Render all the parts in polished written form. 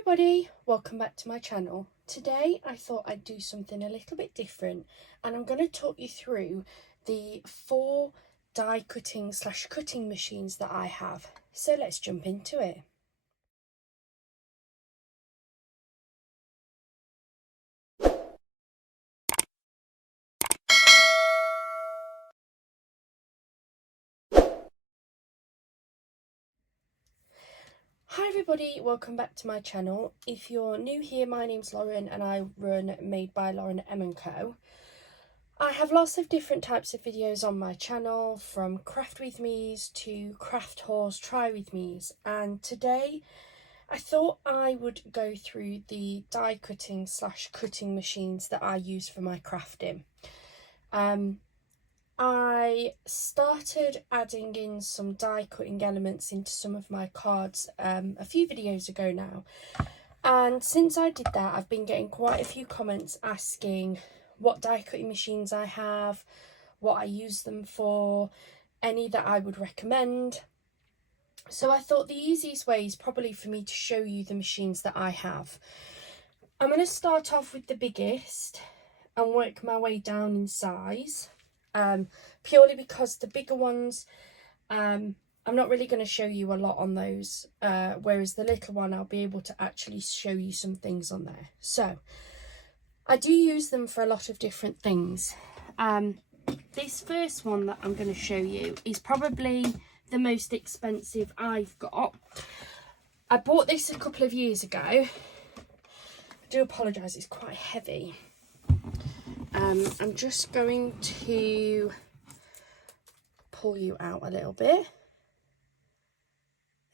everybody, welcome back to my channel. Today I thought I'd do something a little bit different and I'm going to talk you through the 4 die cutting machines that I have. So let's jump into it. Hi everybody, welcome back to my channel. If you're new here, my name's Lauren and I run Made by Lauren M & Co. I have lots of different types of videos on my channel, from craft with me's to craft hauls, try with me's, and today I thought I would go through the die cutting machines that I use for my crafting. I started adding in some die cutting elements into some of my cards a few videos ago now, and since I did that I've been getting quite a few comments asking what die cutting machines I have, what I use them for, any that I would recommend. So I thought the easiest way is probably for me to show you the machines that I have. I'm going to start off with the biggest and work my way down in size. Purely because the bigger ones, I'm not really going to show you a lot on those, whereas the little one I'll be able to actually show you some things on there. So I do use them for a lot of different things. This first one that I'm going to show you is probably the most expensive I've got. I bought this a couple of years ago. I do apologise, it's quite heavy. I'm just going to pull you out a little bit.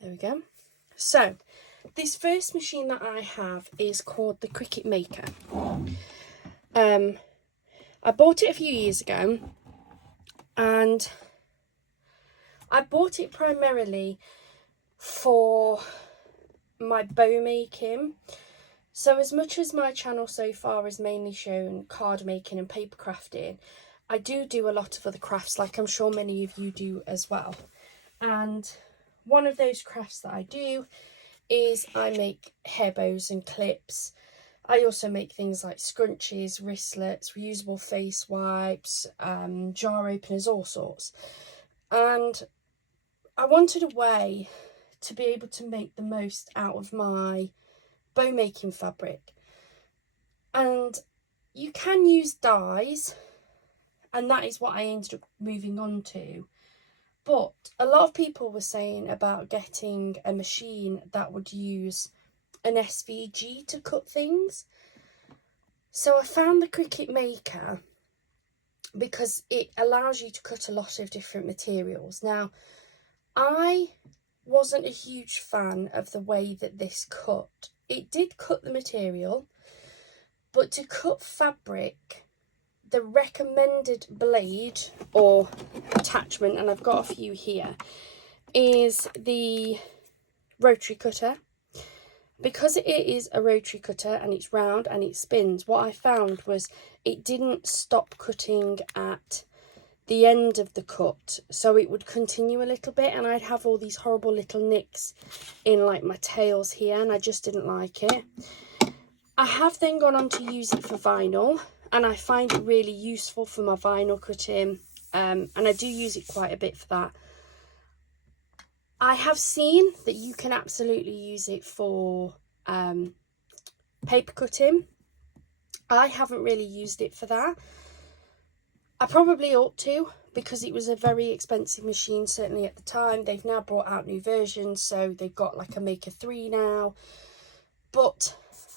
There we go. So this first machine that I have is called the Cricut Maker. I bought it a few years ago and I bought it primarily for my bow making. So as much as my channel so far has mainly shown card making and paper crafting, I do a lot of other crafts, like I'm sure many of you do as well. And one of those crafts that I do is I make hair bows and clips. I also make things like scrunchies, wristlets, reusable face wipes, jar openers, all sorts. And I wanted a way to be able to make the most out of my bow making fabric. And you can use dies, and that is what I ended up moving on to. But a lot of people were saying about getting a machine that would use an SVG to cut things. So I found the Cricut Maker because it allows you to cut a lot of different materials. Now, I wasn't a huge fan of the way that this cut. It did cut the material, but to cut fabric, the recommended blade or attachment, and I've got a few here, is the rotary cutter. Because it is a rotary cutter and it's round and it spins, what I found was it didn't stop cutting at the end of the cut, so it would continue a little bit and I'd have all these horrible little nicks in like my tails here, and I just didn't like it. I have then gone on to use it for vinyl, and I find it really useful for my vinyl cutting, and I do use it quite a bit for that. I have seen that you can absolutely use it for paper cutting. I haven't really used it for that. I probably ought to, because it was a very expensive machine, certainly at the time. They've now brought out new versions, so they've got like a Maker 3 now. But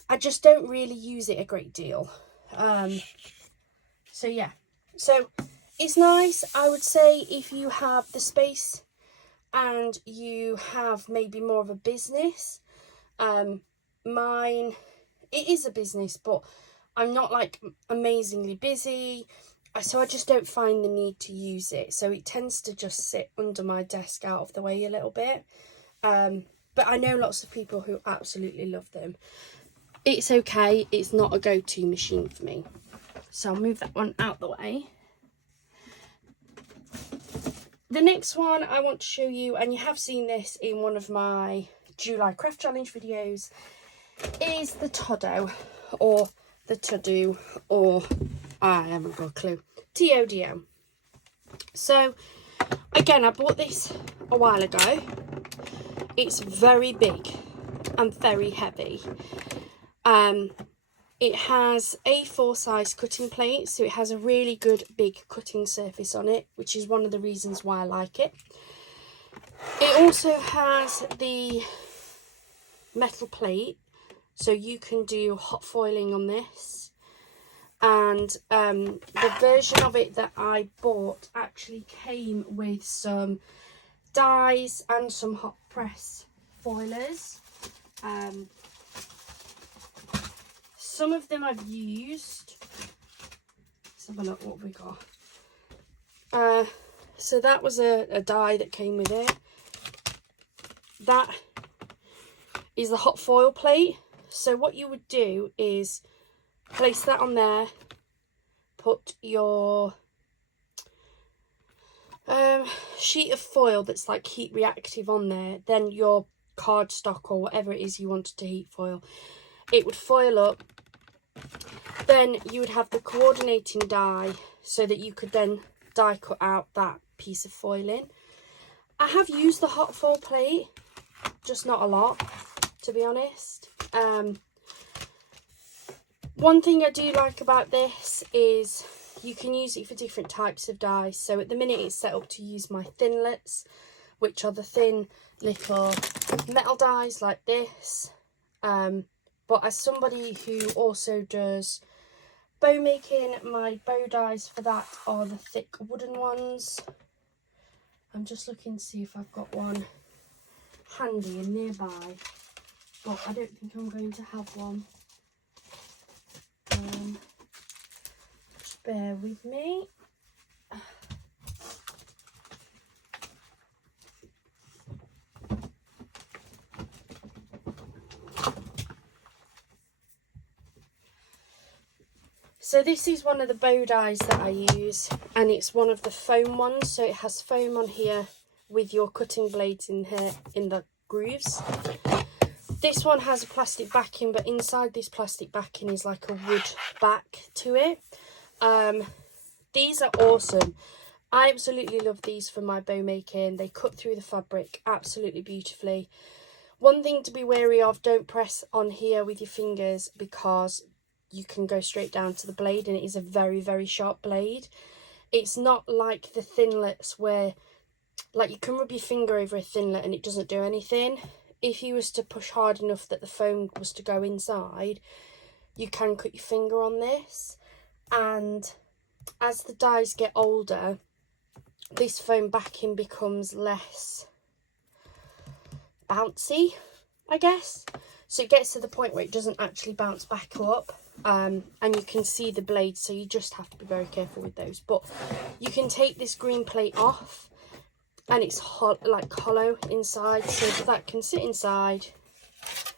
I just don't really use it a great deal. So yeah. So it's nice, I would say, if you have the space and you have maybe more of a business. Mine, it is a business, but I'm not like amazingly busy. So I just don't find the need to use it. So it tends to just sit under my desk out of the way a little bit. But I know lots of people who absolutely love them. It's okay. It's not a go-to machine for me. So I'll move that one out the way. The next one I want to show you, and you have seen this in one of my July Craft Challenge videos, is the Todo, or the To-Do, or I haven't got a clue, TODO. So again, I bought this a while ago. It's very big and very heavy. It has A4 size cutting plate, so it has a really good big cutting surface on it, which is one of the reasons why I like it. It also has the metal plate, so you can do hot foiling on this. And the version of it that I bought actually came with some dies and some hot press foilers. Some of them I've used. Let's have a look what we got. So that was a die that came with it. That is the hot foil plate. So what you would do is place that on there, put your sheet of foil that's like heat reactive on there, then your cardstock or whatever it is you wanted to heat foil. It would foil up. Then you would have the coordinating die so that you could then die cut out that piece of foiling. I have used the hot foil plate, just not a lot, to be honest. One thing I do like about this is you can use it for different types of dies. So at the minute it's set up to use my thinlets, which are the thin little metal dies like this. But as somebody who also does bow making, my bow dies for that are the thick wooden ones. I'm just looking to see if I've got one handy and nearby, but I don't think I'm going to have one. Just bear with me. So this is one of the bow dies that I use, and it's one of the foam ones. So it has foam on here with your cutting blades in here in the grooves. This one has a plastic backing, but inside this plastic backing is like a wood back to it. These are awesome. I absolutely love these for my bow making. They cut through the fabric absolutely beautifully. One thing to be wary of, don't press on here with your fingers, because you can go straight down to the blade, and it is a very, very sharp blade. It's not like the thinlets where, like, you can rub your finger over a thinlet and it doesn't do anything. If you was to push hard enough that the foam was to go inside, you can cut your finger on this. And as the dies get older, this foam backing becomes less bouncy, I guess. So it gets to the point where it doesn't actually bounce back up. And you can see the blades, so you just have to be very careful with those. But you can take this green plate off, and it's like hollow inside, so that can sit inside.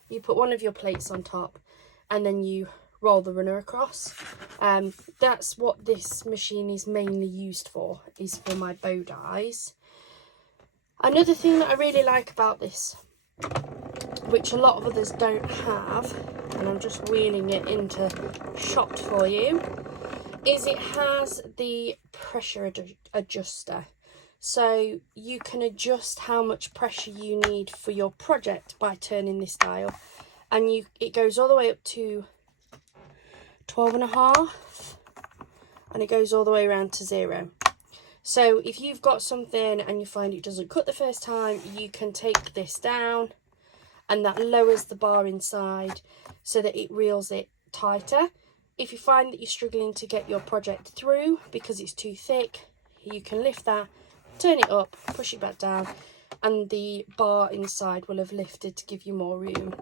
You put one of your plates on top, and then you roll the runner across. That's what this machine is mainly used for, is for my bow dies. Another thing that I really like about this, which a lot of others don't have, and I'm just wheeling it into shot for you, is it has the pressure adjuster. So you can adjust how much pressure you need for your project by turning this dial, and it goes all the way up to 12.5, and it goes all the way around to 0. So if you've got something and you find it doesn't cut the first time, you can take this down, and that lowers the bar inside so that it reels it tighter. If you find that you're struggling to get your project through because it's too thick, you can lift that, turn it up, push it back down, and the bar inside will have lifted to give you more room.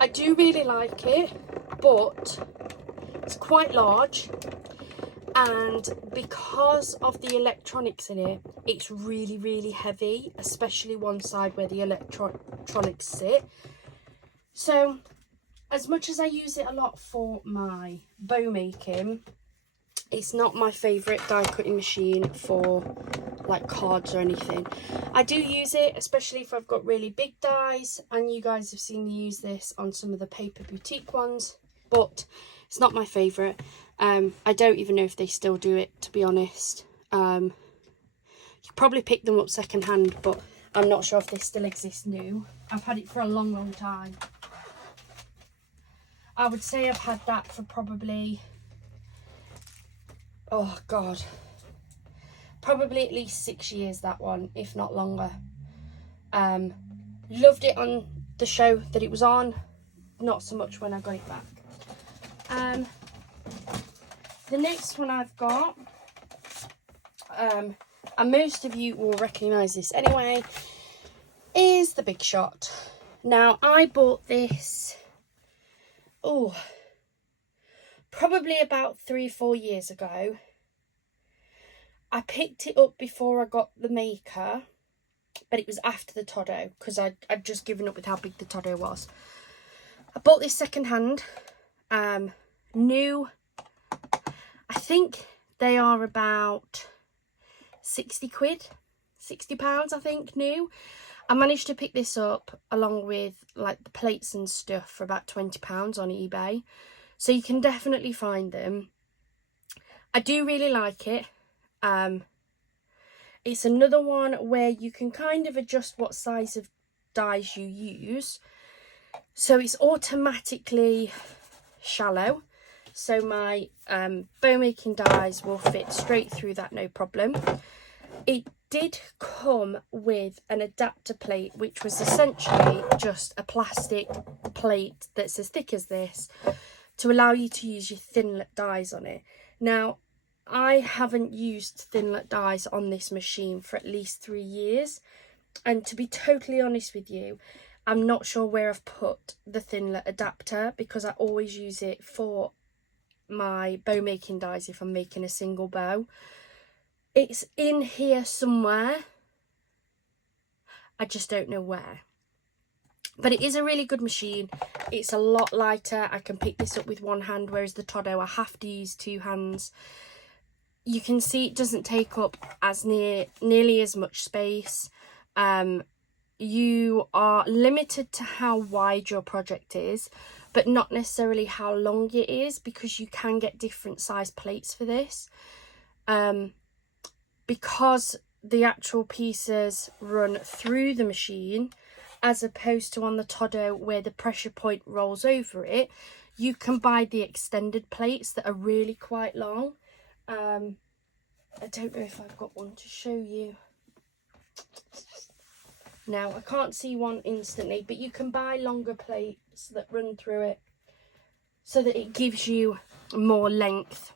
I do really like it, but it's quite large, and because of the electronics in it, it's really, really heavy, especially one side where the electronics sit. So as much as I use it a lot for my bow making, It's not my favourite die cutting machine for like cards or anything. I do use it, especially if I've got really big dies, and you guys have seen me use this on some of the paper boutique ones, but it's not my favourite. I don't even know if they still do it, to be honest. You probably pick them up second hand, but I'm not sure if they still exist new. I've had it for a long time. I would say I've had that for probably, oh God, probably at least 6 years, that one, if not longer. Loved it on the show that it was on, not so much when I got it back. The next one I've got, and most of you will recognise this anyway, is the Big Shot. Now, I bought this, probably about 3-4 years ago. I picked it up before I got the Maker, but it was after the Todo, because I'd just given up with how big the Todo was. I bought this second hand, new. I think they are about 60 quid, £60, I think, new. I managed to pick this up along with like the plates and stuff for about £20 on eBay. So you can definitely find them. I do really like it. It's another one where you can kind of adjust what size of dies you use. So it's automatically shallow. So my bow making dies will fit straight through that, no problem. It did come with an adapter plate, which was essentially just a plastic plate that's as thick as this to allow you to use your thinlet dies on it. Now, I haven't used thinlet dies on this machine for at least 3 years, and to be totally honest with you, I'm not sure where I've put the thinlet adapter, because I always use it for my bow making dies if I'm making a single bow. It's in here somewhere, I just don't know where. But it is a really good machine. It's a lot lighter. I can pick this up with one hand, whereas the Todo I have to use 2 hands. You can see it doesn't take up as nearly as much space. You are limited to how wide your project is, but not necessarily how long it is, because you can get different size plates for this. Because the actual pieces run through the machine, as opposed to on the Todo where the pressure point rolls over it, you can buy the extended plates that are really quite long. I don't know if I've got one to show you. No, I can't see one instantly, but you can buy longer plates that run through it so that it gives you more length.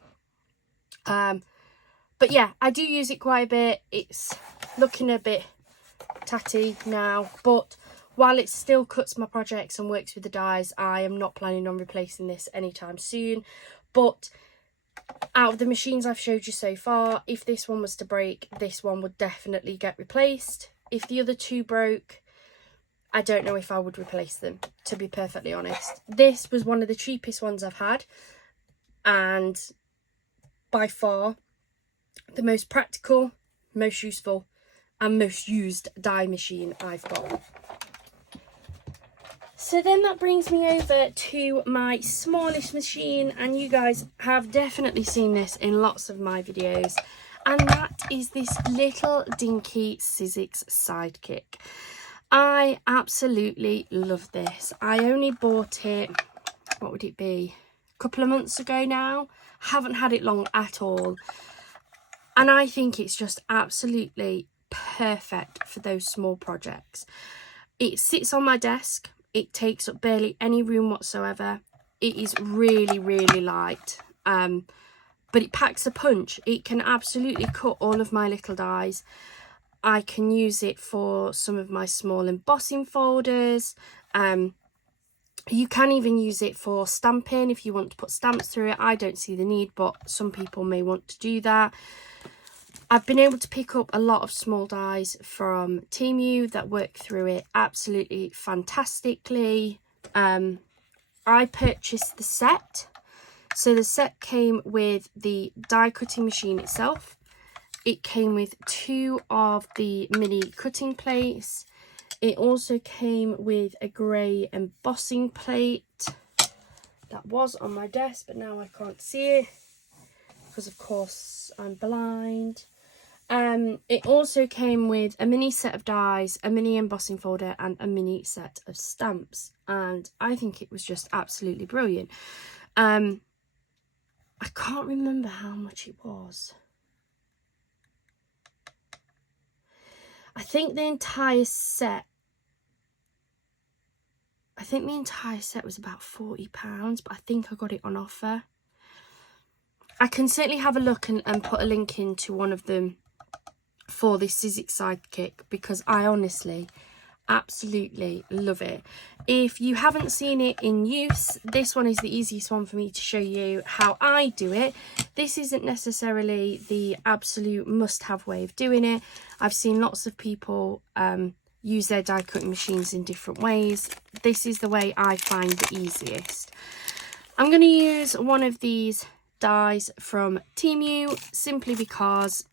But yeah, I do use it quite a bit. It's looking a bit tatty now, but while it still cuts my projects and works with the dies, I am not planning on replacing this anytime soon. But out of the machines I've showed you so far, if this one was to break, this one would definitely get replaced. If the other 2 broke, I don't know if I would replace them, to be perfectly honest. This was one of the cheapest ones I've had, and by far the most practical, most useful and most used die machine I've got. So then that brings me over to my smallest machine, and you guys have definitely seen this in lots of my videos, and that is this little dinky Sizzix Sidekick. I absolutely love this. I only bought it, what would it be, a couple of months ago now. Haven't had it long at all, and I think it's just absolutely perfect for those small projects. It sits on my desk. It takes up barely any room whatsoever. It is really, really light, but it packs a punch. It can absolutely cut all of my little dies. I can use it for some of my small embossing folders. You can even use it for stamping if you want to put stamps through it. I don't see the need, but some people may want to do that. I've been able to pick up a lot of small dies from Temu that work through it absolutely fantastically. I purchased the set, So the set came with the die cutting machine itself. It came with 2 of the mini cutting plates. It also came with a grey embossing plate that was on my desk, but now I can't see it because of course I'm blind. It also came with a mini set of dies, a mini embossing folder and a mini set of stamps, and I think it was just absolutely brilliant. I can't remember how much it was. I think the entire set was about £40, but I think I got it on offer. I can certainly have a look and put a link into one of them for this Sizzix Sidekick, because I honestly absolutely love it. If you haven't seen it in use, this one is the easiest one for me to show you how I do it. This isn't necessarily the absolute must-have way of doing it. I've seen lots of people use their die cutting machines in different ways. This is the way I find the easiest. I'm going to use one of these dies from Temu simply because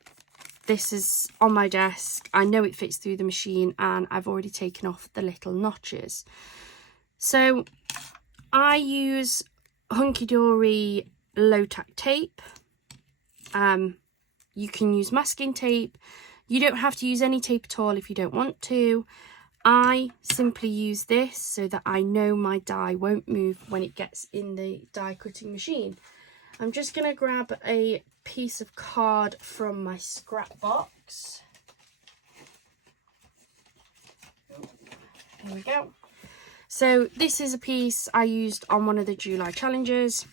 this is on my desk. I know it fits through the machine and I've already taken off the little notches. So I use Hunky Dory low tack tape. You can use masking tape. You don't have to use any tape at all if you don't want to. I simply use this so that I know my die won't move when it gets in the die cutting machine. I'm just going to grab a piece of card from my scrap box. There we go. So this is a piece I used on one of the July challenges.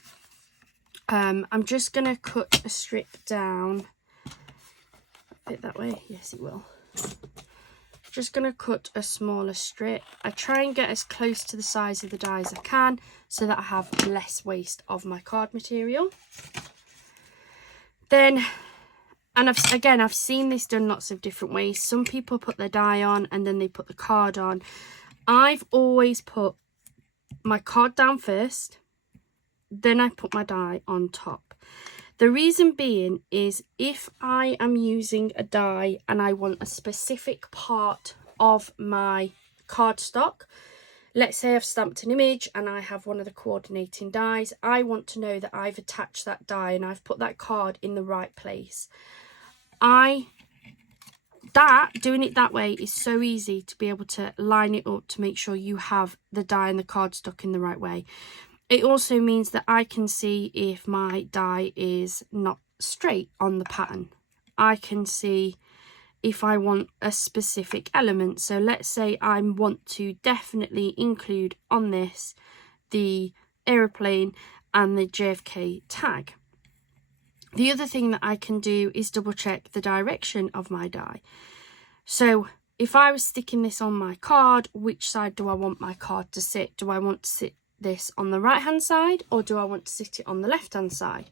I'm just going to cut a strip down. Fit that way? Yes, it will. Just going to cut a smaller strip. I try and get as close to the size of the die as I can so that I have less waste of my card material. Then, and I've seen this done lots of different ways. Some people put their die on and then they put the card on. I've always put my card down first, then I put my die on top. The reason being is if I am using a die and I want a specific part of my cardstock, let's say I've stamped an image and I have one of the coordinating dies, I want to know that I've attached that die and I've put that card in the right place. Doing it that way is so easy to be able to line it up to make sure you have the die and the cardstock in the right way. It also means that I can see if my die is not straight on the pattern. I can see if I want a specific element. So let's say I want to definitely include on this the aeroplane and the JFK tag. The other thing that I can do is double check the direction of my die. So if I was sticking this on my card, which side do I want my card to sit? Do I want to sit this on the right hand side or do I want to sit it on the left hand side?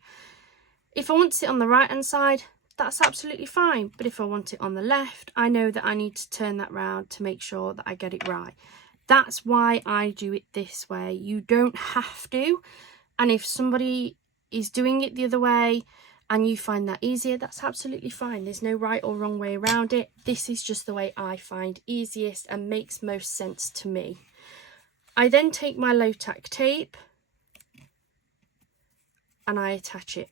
If I want to sit on the right hand side, that's absolutely fine, but if I want it on the left, I know that I need to turn that round to make sure that I get it right. That's why I do it this way. You don't have to, and if somebody is doing it the other way and you find that easier, that's absolutely fine. There's no right or wrong way around it. This is just the way I find easiest and makes most sense to me. I then take my low tack tape and I attach it.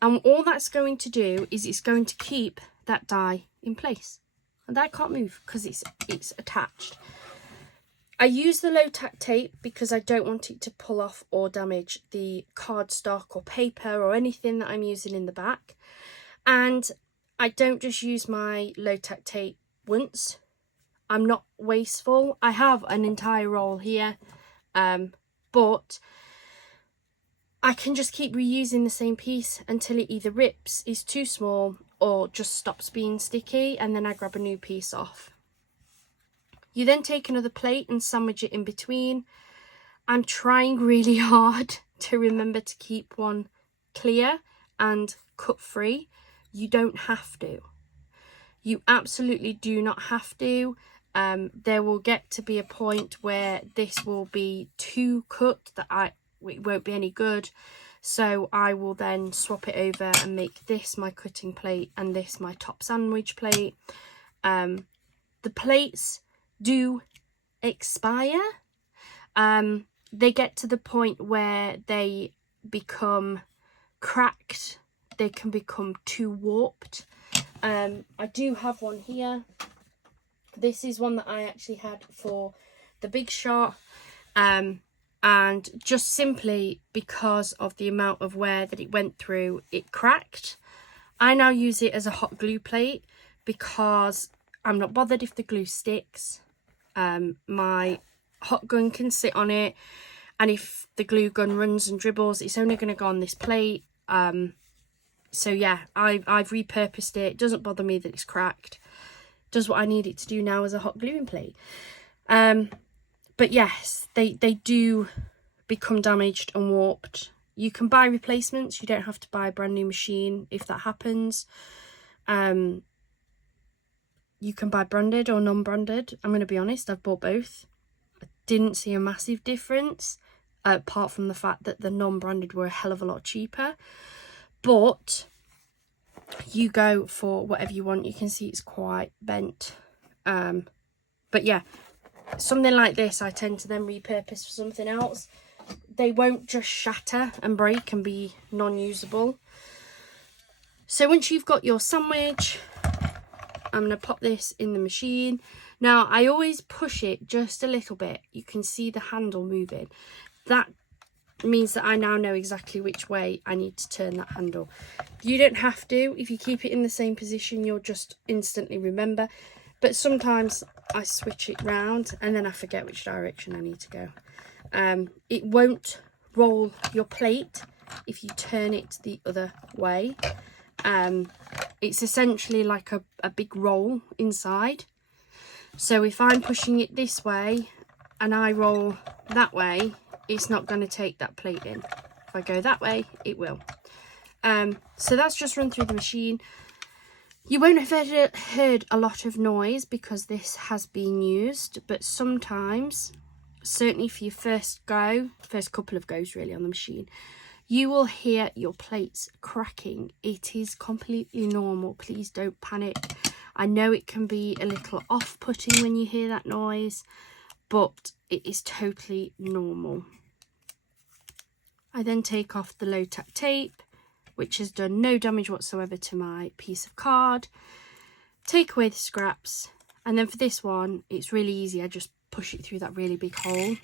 And all that's going to do is it's going to keep that die in place. And that can't move because it's attached. I use the low tack tape because I don't want it to pull off or damage the cardstock or paper or anything that I'm using in the back. And I don't just use my low tack tape once. I'm not wasteful. I have an entire roll here, but I can just keep reusing the same piece until it either rips, is too small, or just stops being sticky, and then I grab a new piece off. You then take another plate and sandwich it in between. I'm trying really hard to remember to keep one clear and cut free. You don't have to. You absolutely do not have to. There will get to be a point where this will be too cut that it won't be any good. So I will then swap it over and make this my cutting plate and this my top sandwich plate. The plates do expire. They get to the point where they become cracked. They can become too warped. I do have one here. This is one that I actually had for the big shot. And just simply because of the amount of wear that it went through, it cracked. I now use it as a hot glue plate because I'm not bothered if the glue sticks. My hot gun can sit on it, and if the glue gun runs and dribbles, it's only going to go on this plate. So yeah, I've repurposed it. It doesn't bother me that it's cracked. It does what I need it to do now as a hot gluing plate. But yes, they do become damaged and warped. You can buy replacements. You don't have to buy a brand new machine if that happens. You can buy branded or non-branded. I'm going to be honest, I've bought both. I didn't see a massive difference, apart from the fact that the non-branded were a hell of a lot cheaper. But you go for whatever you want. You can see it's quite bent. But yeah, something like this I tend to then repurpose for something else. They won't just shatter and break and be non-usable. So once you've got your sandwich, I'm going to pop this in the machine. Now I always push it just a little bit. You can see the handle moving. That means that I now know exactly which way I need to turn that handle. You don't have to. If you keep it in the same position, you'll just instantly remember. But sometimes I switch it round and then I forget which direction I need to go. It won't roll your plate if you turn it the other way. It's essentially like a big roll inside. So if I'm pushing it this way and I roll that way, it's not going to take that plate in. If I go that way, it will. So that's just run through the machine. You won't have heard a lot of noise because this has been used, but sometimes, certainly for your first couple of goes really on the machine, you will hear your plates cracking. It is completely normal. Please don't panic. I know it can be a little off-putting when you hear that noise, but it is totally normal. I then take off the low-tack tape, which has done no damage whatsoever to my piece of card. Take away the scraps, and then for this one, it's really easy. I just push it through that really big hole,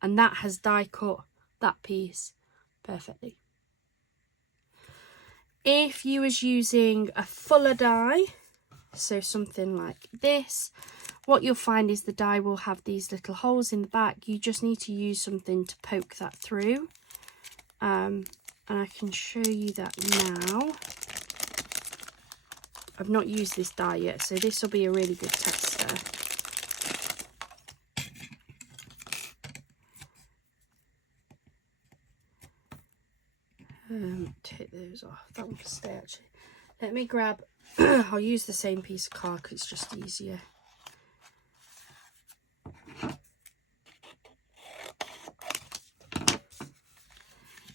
and that has die cut that piece perfectly. If you was using a fuller die, so something like this, what you'll find is the die will have these little holes in the back. You just need to use something to poke that through. And I can show you that now. I've not used this die yet, so this will be a really good tester. Take those off. That one can stay actually. Let me grab, I'll use the same piece of card because it's just easier.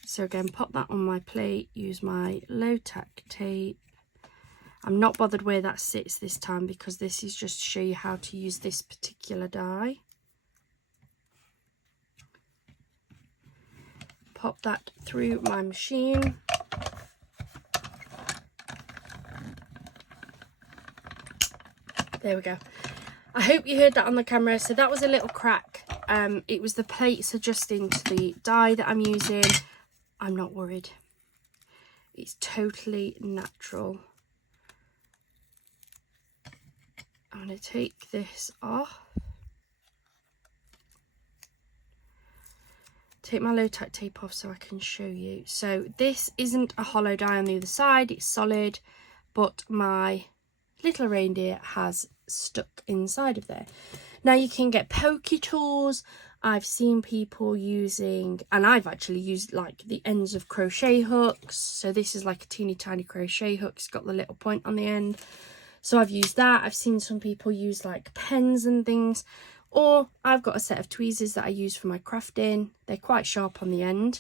So again, pop that on my plate, use my low tack tape. I'm not bothered where that sits this time because this is just to show you how to use this particular die. Pop that through my machine. There we go. I hope you heard that on the camera. So that was a little crack. It was the plates adjusting to the die that I'm using. I'm not worried. It's totally natural. I'm going to take this off. Take my low tack tape off so I can show you. So this isn't a hollow die on the other side, it's solid, but my little reindeer has stuck inside of there. Now you can get pokey tools. I've seen people using, and I've actually used like the ends of crochet hooks. So this is like a teeny tiny crochet hook. It's got the little point on the end. So I've used that. I've seen some people use like pens and things, or I've got a set of tweezers that I use for my crafting. They're quite sharp on the end.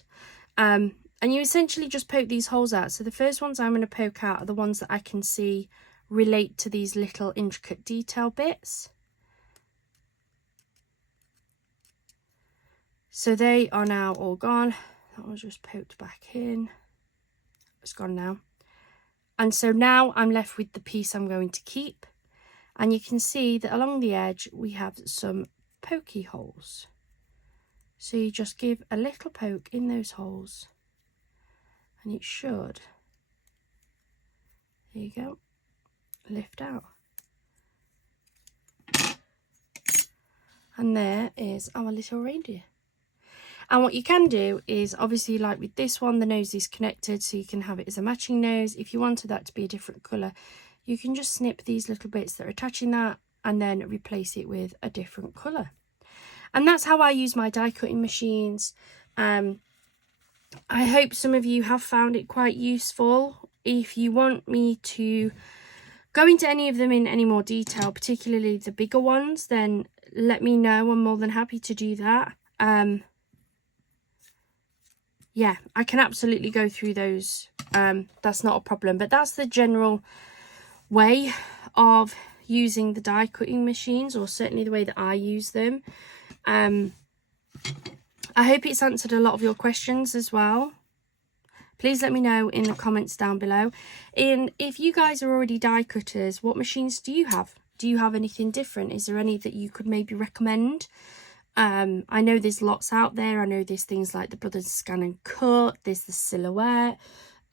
And you essentially just poke these holes out. So the first ones I'm going to poke out are the ones that I can see relate to these little intricate detail bits. So they are now all gone. That was just poked back in. It's gone now. And so now I'm left with the piece I'm going to keep. And you can see that along the edge we have some pokey holes. So you just give a little poke in those holes and it should, there you go, lift out. And there is our little reindeer. And what you can do is, obviously like with this one, the nose is connected, so you can have it as a matching nose. If you wanted that to be a different colour, you can just snip these little bits that are attaching that and then replace it with a different colour. And that's how I use my die cutting machines. I hope some of you have found it quite useful. If you want me to go into any of them in any more detail, particularly the bigger ones, then let me know. I'm more than happy to do that. Yeah, I can absolutely go through those. That's not a problem. But that's the general way of using the die cutting machines, or certainly the way that I use them. I hope it's answered a lot of your questions as well. Please let me know in the comments down below. And if you guys are already die cutters, what machines do you have? Do you have anything different? Is there any that you could maybe recommend? I know there's lots out there. I know there's things like the Brothers Scan and Cut. There's the Silhouette.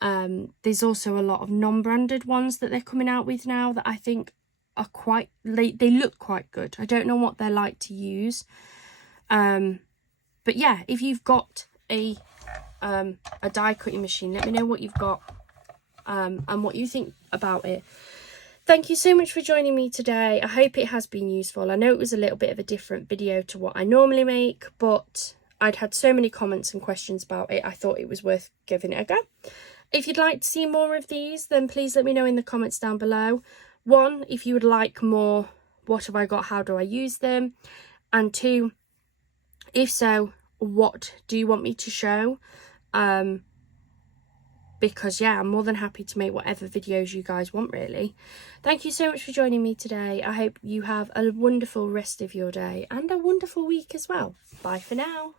There's also a lot of non-branded ones that they're coming out with now that I think are quite, they look quite good. I don't know what they're like to use. But yeah, if you've got a die cutting machine, let me know what you've got and what you think about it. Thank you so much for joining me today. I hope it has been useful. I know it was a little bit of a different video to what I normally make, but I'd had so many comments and questions about it. I thought it was worth giving it a go. If you'd like to see more of these, then please let me know in the comments down below. One, if you would like more, what have I got? How do I use them? And two, if so, what do you want me to show? Because yeah, I'm more than happy to make whatever videos you guys want, really. Thank you so much for joining me today. I hope you have a wonderful rest of your day and a wonderful week as well. Bye for now.